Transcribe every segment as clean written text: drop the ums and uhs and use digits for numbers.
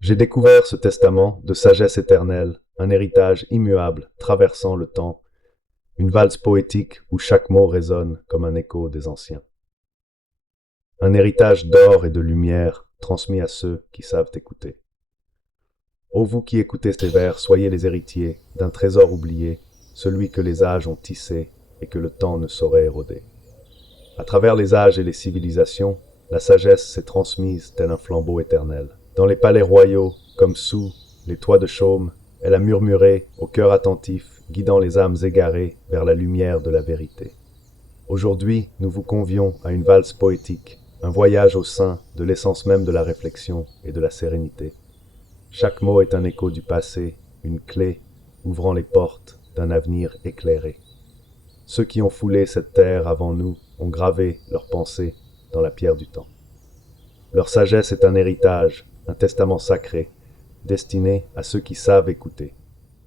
J'ai découvert ce testament de sagesse éternelle, un héritage immuable traversant le temps, une valse poétique où chaque mot résonne comme un écho des anciens. Un héritage d'or et de lumière transmis à ceux qui savent écouter. Ô vous qui écoutez ces vers, soyez les héritiers d'un trésor oublié, celui que les âges ont tissé et que le temps ne saurait éroder. À travers les âges et les civilisations, la sagesse s'est transmise tel un flambeau éternel. Dans les palais royaux, comme sous les toits de chaume, elle a murmuré au cœur attentif, guidant les âmes égarées vers la lumière de la vérité. Aujourd'hui, nous vous convions à une valse poétique, un voyage au sein de l'essence même de la réflexion et de la sérénité. Chaque mot est un écho du passé, une clé ouvrant les portes d'un avenir éclairé. Ceux qui ont foulé cette terre avant nous ont gravé leurs pensées dans la pierre du temps. Leur sagesse est un héritage, un testament sacré, destiné à ceux qui savent écouter.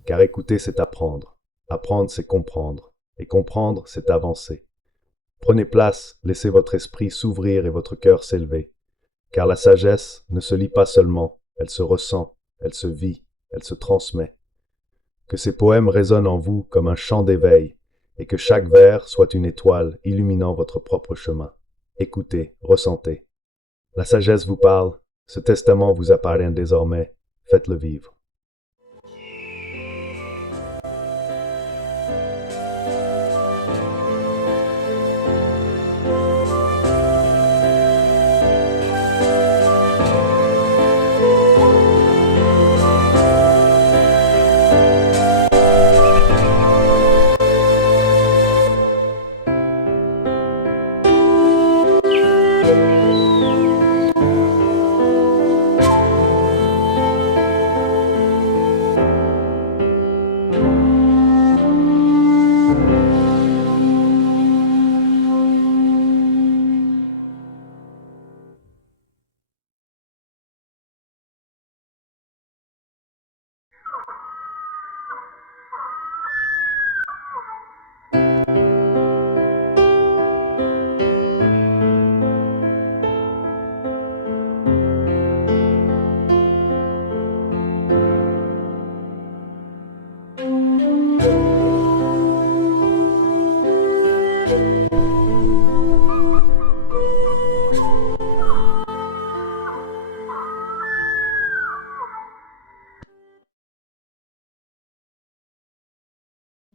Car écouter, c'est apprendre. Apprendre, c'est comprendre. Et comprendre, c'est avancer. Prenez place, laissez votre esprit s'ouvrir et votre cœur s'élever. Car la sagesse ne se lit pas seulement, elle se ressent, elle se vit, elle se transmet. Que ces poèmes résonnent en vous comme un chant d'éveil, et que chaque vers soit une étoile illuminant votre propre chemin. Écoutez, ressentez. La sagesse vous parle, ce testament vous appartient désormais, faites-le vivre.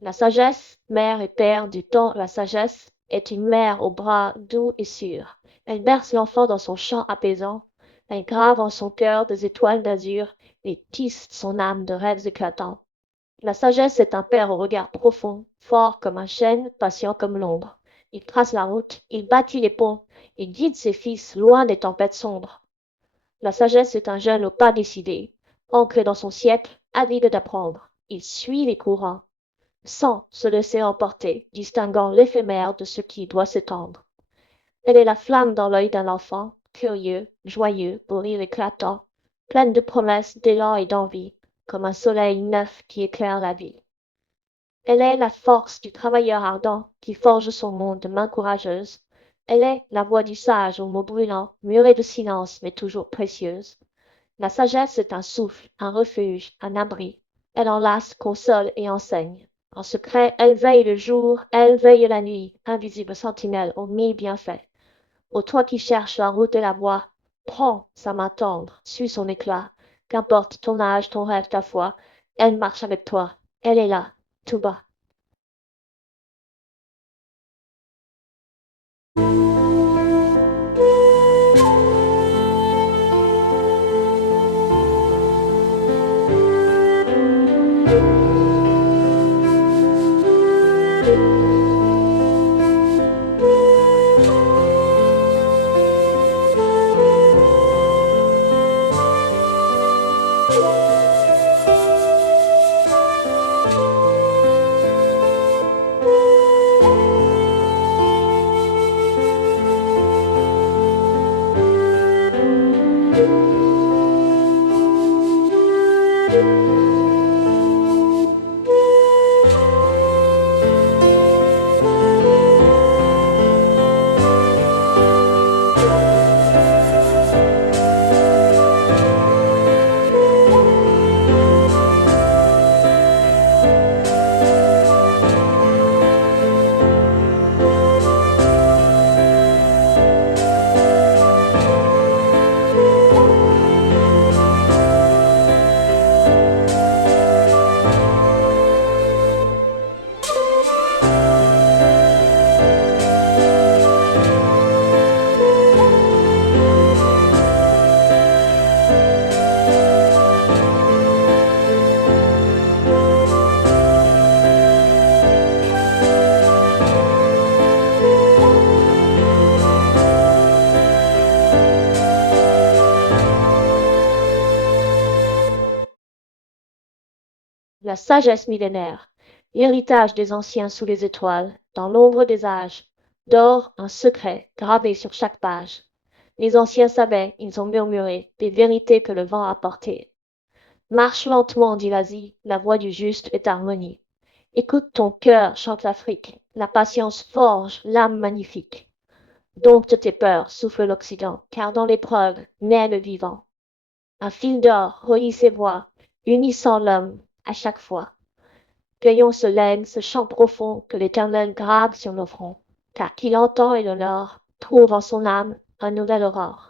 La sagesse, mère et père du temps, la sagesse est une mère aux bras doux et sûrs. Elle berce l'enfant dans son chant apaisant, elle grave en son cœur des étoiles d'azur et tisse son âme de rêves éclatants. La sagesse est un père au regard profond, fort comme un chêne, patient comme l'ombre. Il trace la route, il bâtit les ponts, il guide ses fils loin des tempêtes sombres. La sagesse est un jeune au pas décidé, ancré dans son siècle, avide d'apprendre. Il suit les courants, sans se laisser emporter, distinguant l'éphémère de ce qui doit s'étendre. Elle est la flamme dans l'œil d'un enfant, curieux, joyeux, au rire éclatant, pleine de promesses, d'élan et d'envie, comme un soleil neuf qui éclaire la vie. Elle est la force du travailleur ardent qui forge son monde de mains courageuses. Elle est la voix du sage aux mots brûlants, murés de silence mais toujours précieuse. La sagesse est un souffle, un refuge, un abri. Elle enlace, console et enseigne. En secret, elle veille le jour, elle veille la nuit, invisible sentinelle aux mille bienfaits. Ô toi qui cherches la route et la voie, prends sa main tendre, suis son éclat. Qu'importe ton âge, ton rêve, ta foi, elle marche avec toi. Elle est là, tout bas. La sagesse millénaire, l'héritage des anciens sous les étoiles, dans l'ombre des âges, dort un secret gravé sur chaque page. Les anciens savaient, ils ont murmuré, des vérités que le vent a portées. Marche lentement, dit l'Asie, la voix du juste est harmonie. Écoute ton cœur, chante l'Afrique, la patience forge l'âme magnifique. Dompte tes peurs, souffle l'Occident, car dans l'épreuve naît le vivant. Un fil d'or relie ses voix, unissant l'homme à chaque fois. Cueillons ce laine, ce chant profond que l'Éternel grave sur nos fronts, car qui l'entend et l'honore trouve en son âme un nouvel aurore.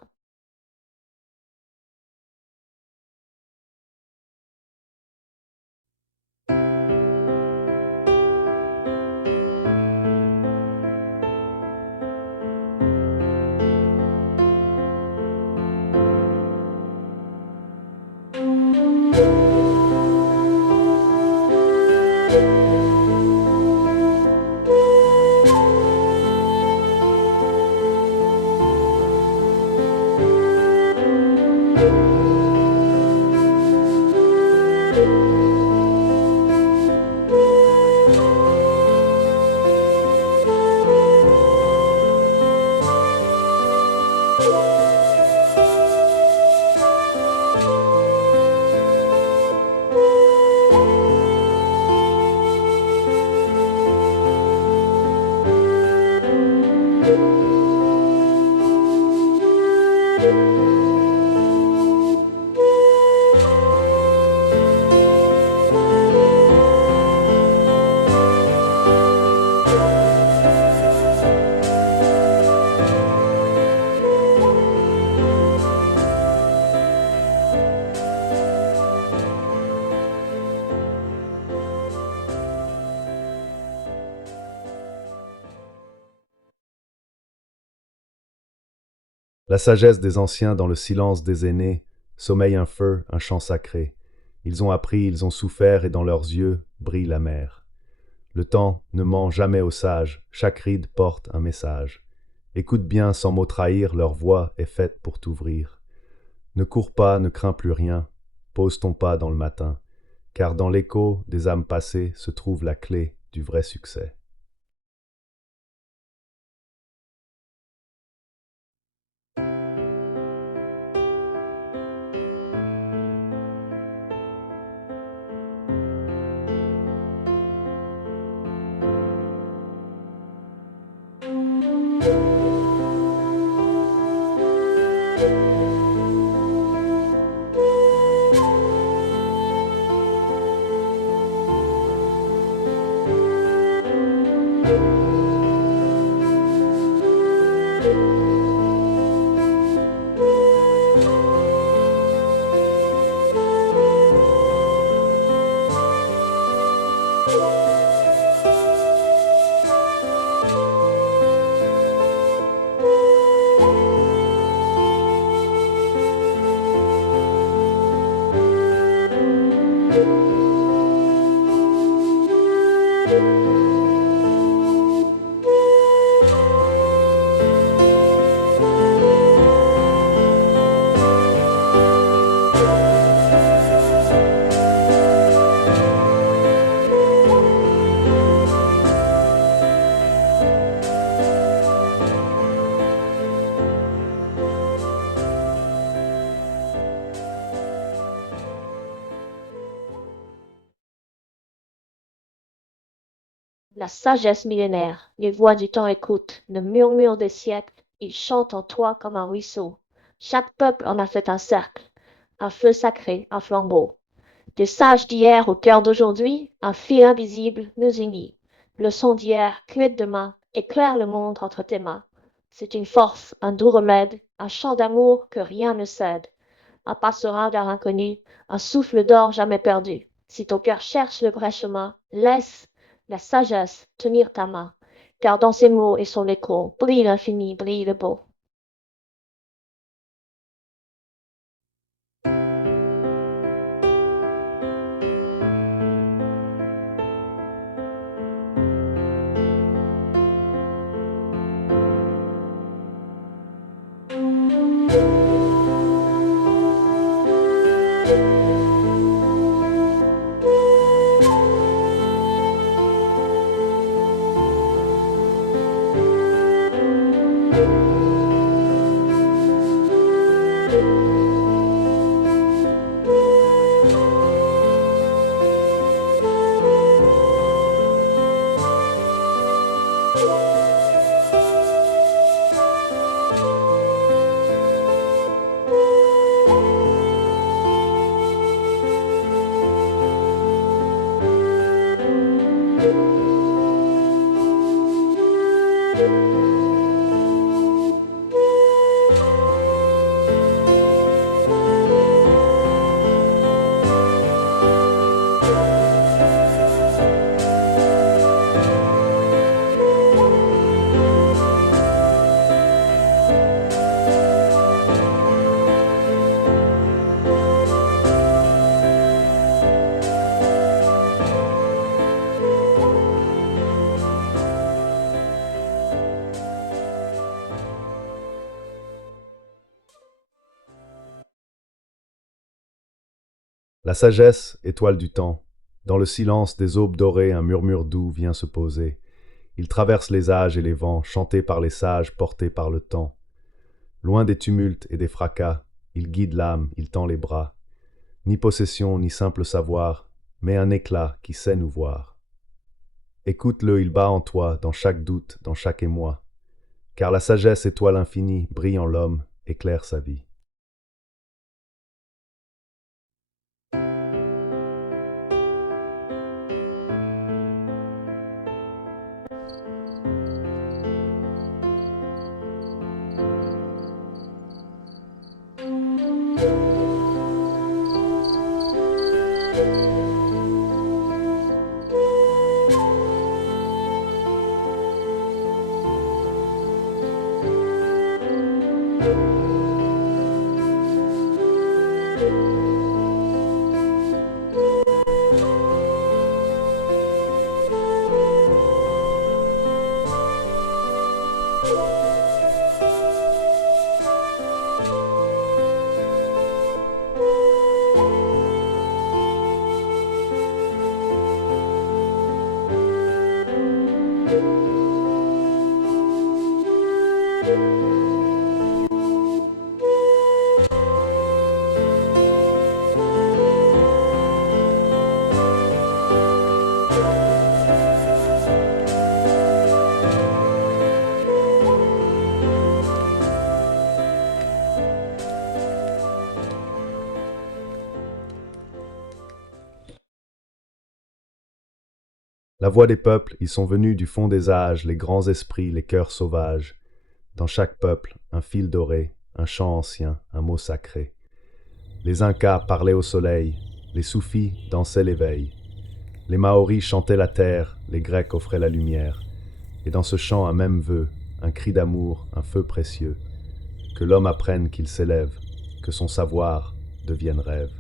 La sagesse des anciens dans le silence des aînés, sommeille un feu, un chant sacré. Ils ont appris, ils ont souffert, et dans leurs yeux brille la mer. Le temps ne ment jamais aux sages, chaque ride porte un message. Écoute bien sans mot trahir, leur voix est faite pour t'ouvrir. Ne cours pas, ne crains plus rien, pose ton pas dans le matin, car dans l'écho des âmes passées se trouve la clé du vrai succès. La sagesse millénaire, les voix du temps écoutent, le murmure des siècles, ils chantent en toi comme un ruisseau. Chaque peuple en a fait un cercle, un feu sacré, un flambeau. Des sages d'hier au cœur d'aujourd'hui, un fil invisible nous unit. Le son d'hier, cuit demain, éclaire le monde entre tes mains. C'est une force, un doux remède, un chant d'amour que rien ne cède. Un pas serein vers l'inconnu, un souffle d'or jamais perdu. Si ton cœur cherche le vrai chemin, laisse la sagesse tenir ta main, car dans ses mots et son écho brille l'infini, brille le beau. La sagesse, étoile du temps. Dans le silence des aubes dorées, un murmure doux vient se poser. Il traverse les âges et les vents, chanté par les sages, porté par le temps. Loin des tumultes et des fracas, il guide l'âme, il tend les bras. Ni possession, ni simple savoir, mais un éclat qui sait nous voir. Écoute-le, il bat en toi, dans chaque doute, dans chaque émoi. Car la sagesse, étoile infinie, brille en l'homme, éclaire sa vie. La voix des peuples, ils sont venus du fond des âges, les grands esprits, les cœurs sauvages. Dans chaque peuple, un fil doré, un chant ancien, un mot sacré. Les Incas parlaient au soleil, les Soufis dansaient l'éveil. Les Maoris chantaient la terre, les Grecs offraient la lumière. Et dans ce chant un même vœu, un cri d'amour, un feu précieux. Que l'homme apprenne qu'il s'élève, que son savoir devienne rêve.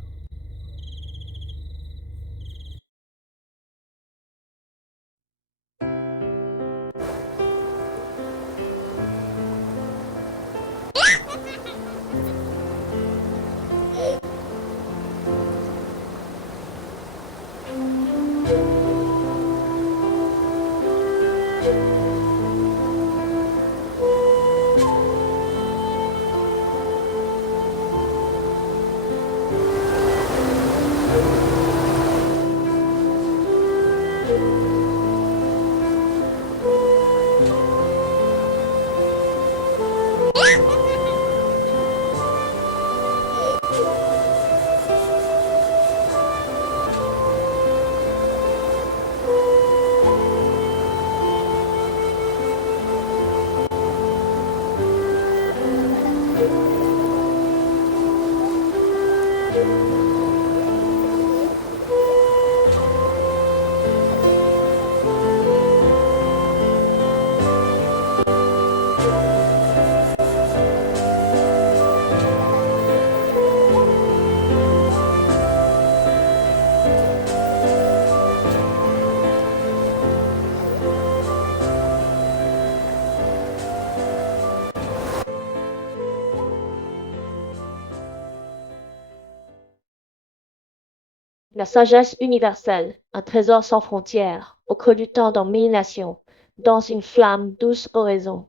La sagesse universelle, un trésor sans frontières, au creux du temps dans 1000 nations, danse une flamme douce oraison.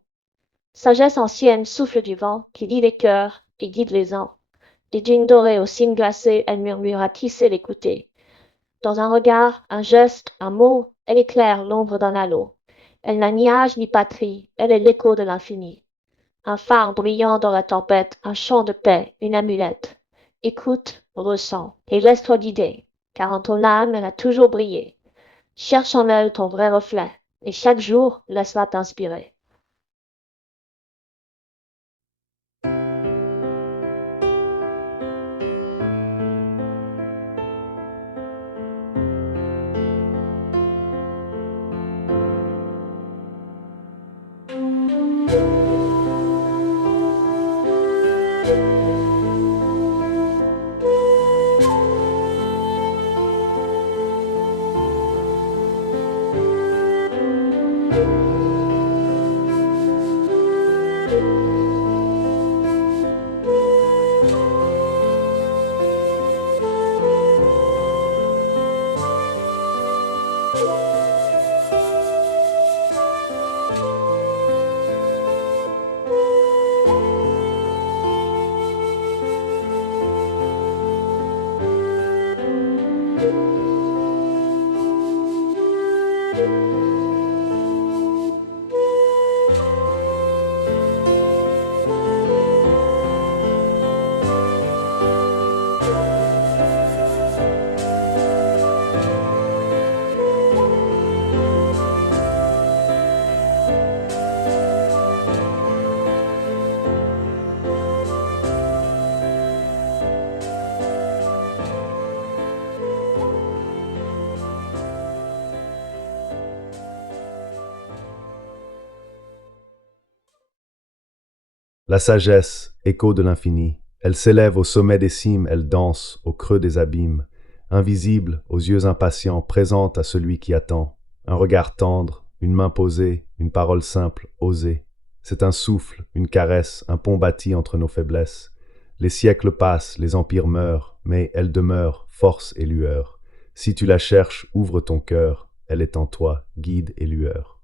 Sagesse ancienne, souffle du vent, qui lie les cœurs et guide les ans. Des dunes dorées aux cimes glacées, elle murmure à qui sait l'écouter. Dans un regard, un geste, un mot, elle éclaire l'ombre d'un halo. Elle n'a ni âge ni patrie, elle est l'écho de l'infini. Un phare brillant dans la tempête, un chant de paix, une amulette. Écoute, ressens, et laisse-toi guider, car en ton âme elle a toujours brillé. Cherche en elle ton vrai reflet, et chaque jour laisse-la t'inspirer. La sagesse, écho de l'infini, elle s'élève au sommet des cimes, elle danse au creux des abîmes, invisible aux yeux impatients, présente à celui qui attend. Un regard tendre, une main posée, une parole simple, osée. C'est un souffle, une caresse, un pont bâti entre nos faiblesses. Les siècles passent, les empires meurent, mais elle demeure, force et lueur. Si tu la cherches, ouvre ton cœur, elle est en toi, guide et lueur.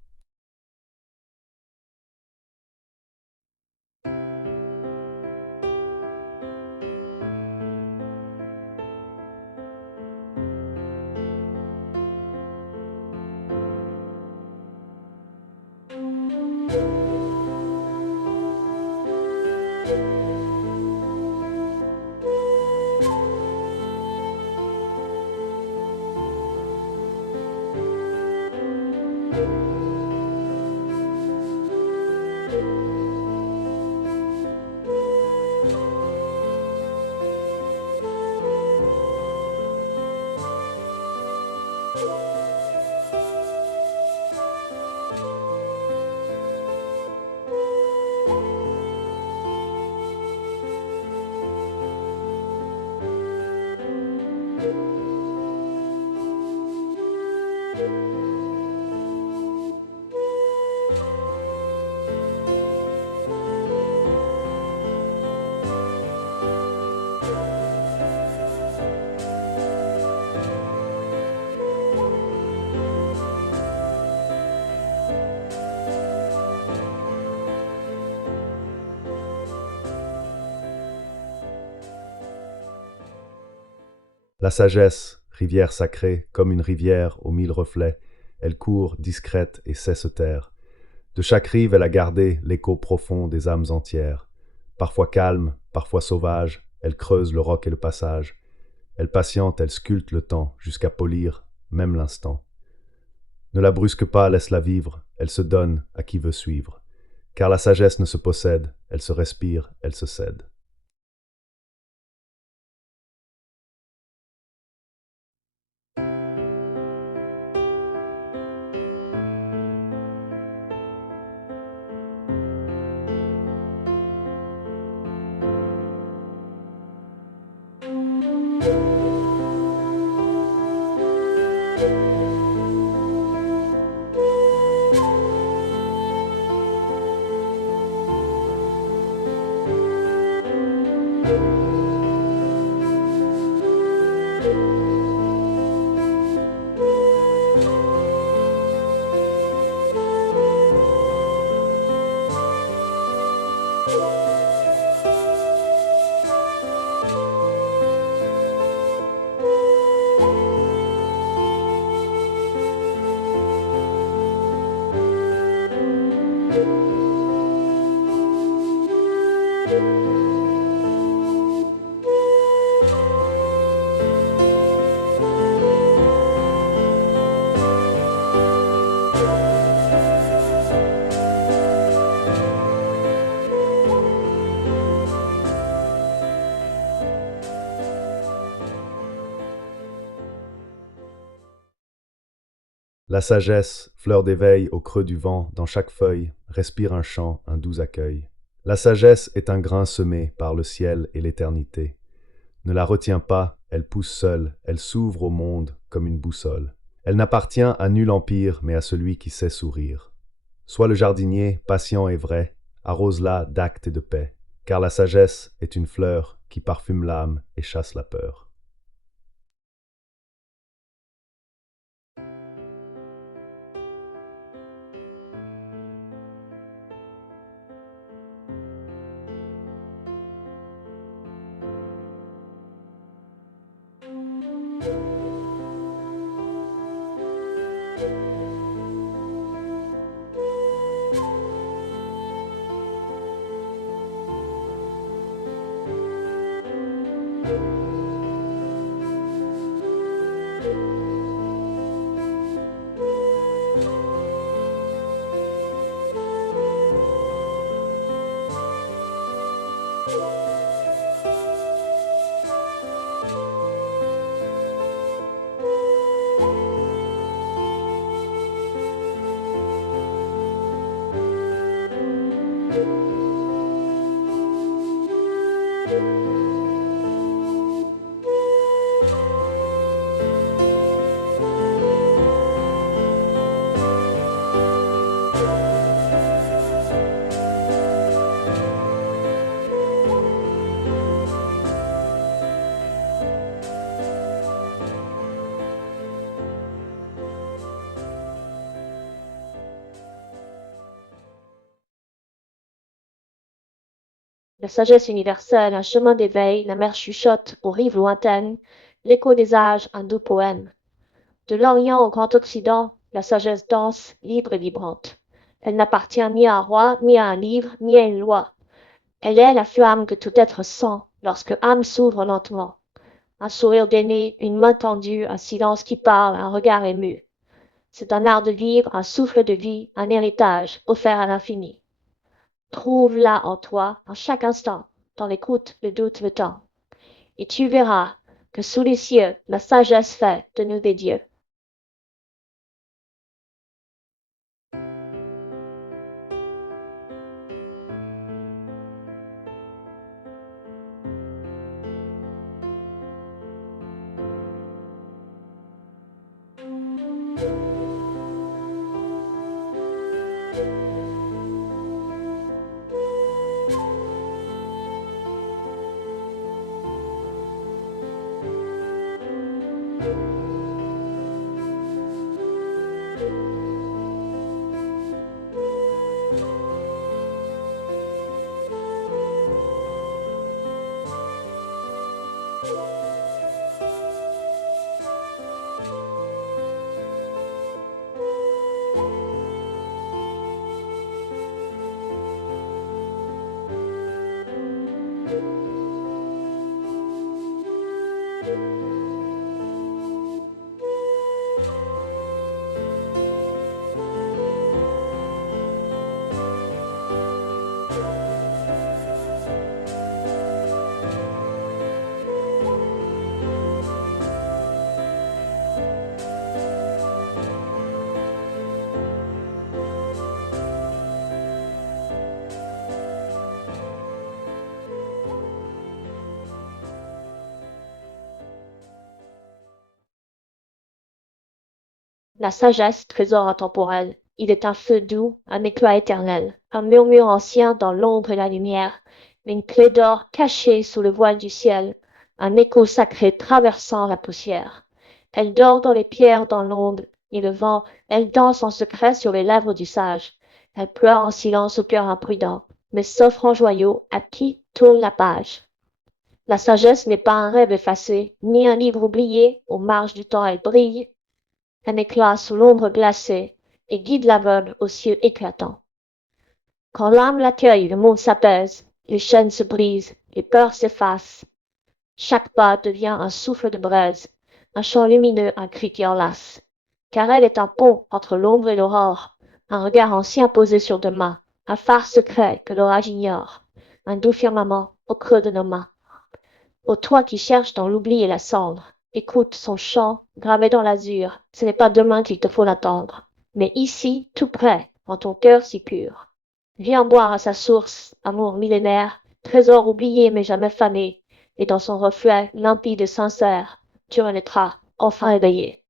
La sagesse, rivière sacrée, comme une rivière aux mille reflets, elle court, discrète et sait se taire. De chaque rive, elle a gardé l'écho profond des âmes entières. Parfois calme, parfois sauvage, elle creuse le roc et le passage. Elle patiente, elle sculpte le temps, jusqu'à polir, même l'instant. Ne la brusque pas, laisse-la vivre, elle se donne à qui veut suivre. Car la sagesse ne se possède, elle se respire, elle se cède. La sagesse, fleur d'éveil au creux du vent, dans chaque feuille, respire un chant, un doux accueil. La sagesse est un grain semé par le ciel et l'éternité. Ne la retiens pas, elle pousse seule, elle s'ouvre au monde comme une boussole. Elle n'appartient à nul empire, mais à celui qui sait sourire. Sois le jardinier, patient et vrai, arrose-la d'actes et de paix, car la sagesse est une fleur qui parfume l'âme et chasse la peur. La sagesse universelle, un chemin d'éveil, la mer chuchote aux rives lointaines, l'écho des âges, un doux poème. De l'Orient au Grand Occident, la sagesse danse, libre et vibrante. Elle n'appartient ni à un roi, ni à un livre, ni à une loi. Elle est la flamme que tout être sent lorsque âme s'ouvre lentement. Un sourire d'aîné, une main tendue, un silence qui parle, un regard ému. C'est un art de vivre, un souffle de vie, un héritage offert à l'infini. Trouve-la en toi, en chaque instant, dans l'écoute, le doute, le temps. Et tu verras que sous les cieux, la sagesse fait de nous des dieux. La sagesse, trésor intemporel. Il est un feu doux, un éclat éternel, un murmure ancien dans l'ombre et la lumière, mais une clé d'or cachée sous le voile du ciel, un écho sacré traversant la poussière. Elle dort dans les pierres, dans l'onde et le vent, elle danse en secret sur les lèvres du sage. Elle pleure en silence au cœur imprudent, mais s'offre en joyau à qui tourne la page. La sagesse n'est pas un rêve effacé, ni un livre oublié, aux marges du temps elle brille, un éclat sous l'ombre glacée, et guide l'aveugle aux cieux éclatants. Quand l'âme l'accueille, le monde s'apaise, les chaînes se brisent, les peurs s'effacent. Chaque pas devient un souffle de braise, un chant lumineux, un cri qui enlace. Car elle est un pont entre l'ombre et l'aurore, un regard ancien posé sur demain, un phare secret que l'orage ignore, un doux firmament au creux de nos mains. Ô toi qui cherches dans l'oubli et la cendre, écoute son chant gravé dans l'azur. Ce n'est pas demain qu'il te faut l'attendre, mais ici, tout près, en ton cœur si pur. Viens boire à sa source, amour millénaire, trésor oublié mais jamais fané, et dans son reflet limpide et sincère, tu renaîtras, enfin éveillé.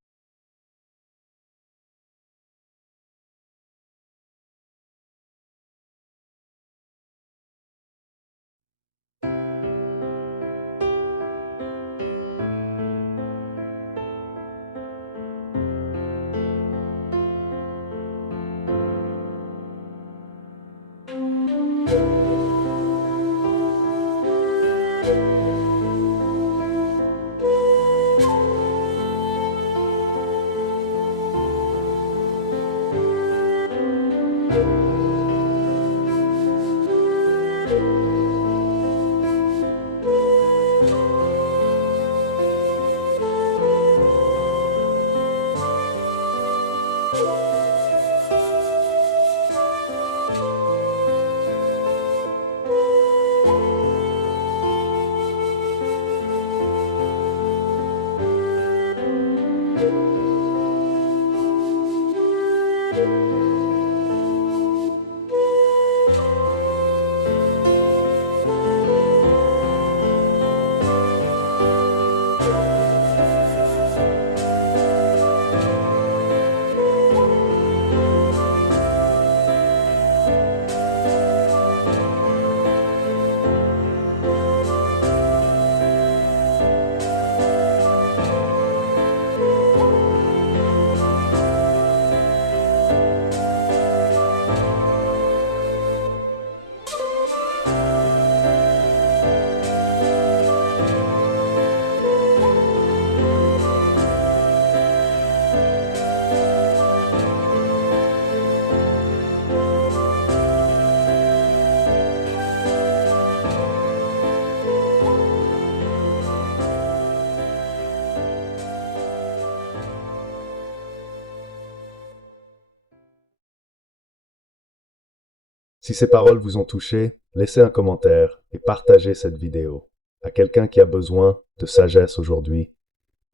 Si ces paroles vous ont touché, laissez un commentaire et partagez cette vidéo à quelqu'un qui a besoin de sagesse aujourd'hui,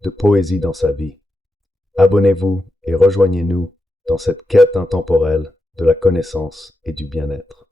de poésie dans sa vie. Abonnez-vous et rejoignez-nous dans cette quête intemporelle de la connaissance et du bien-être.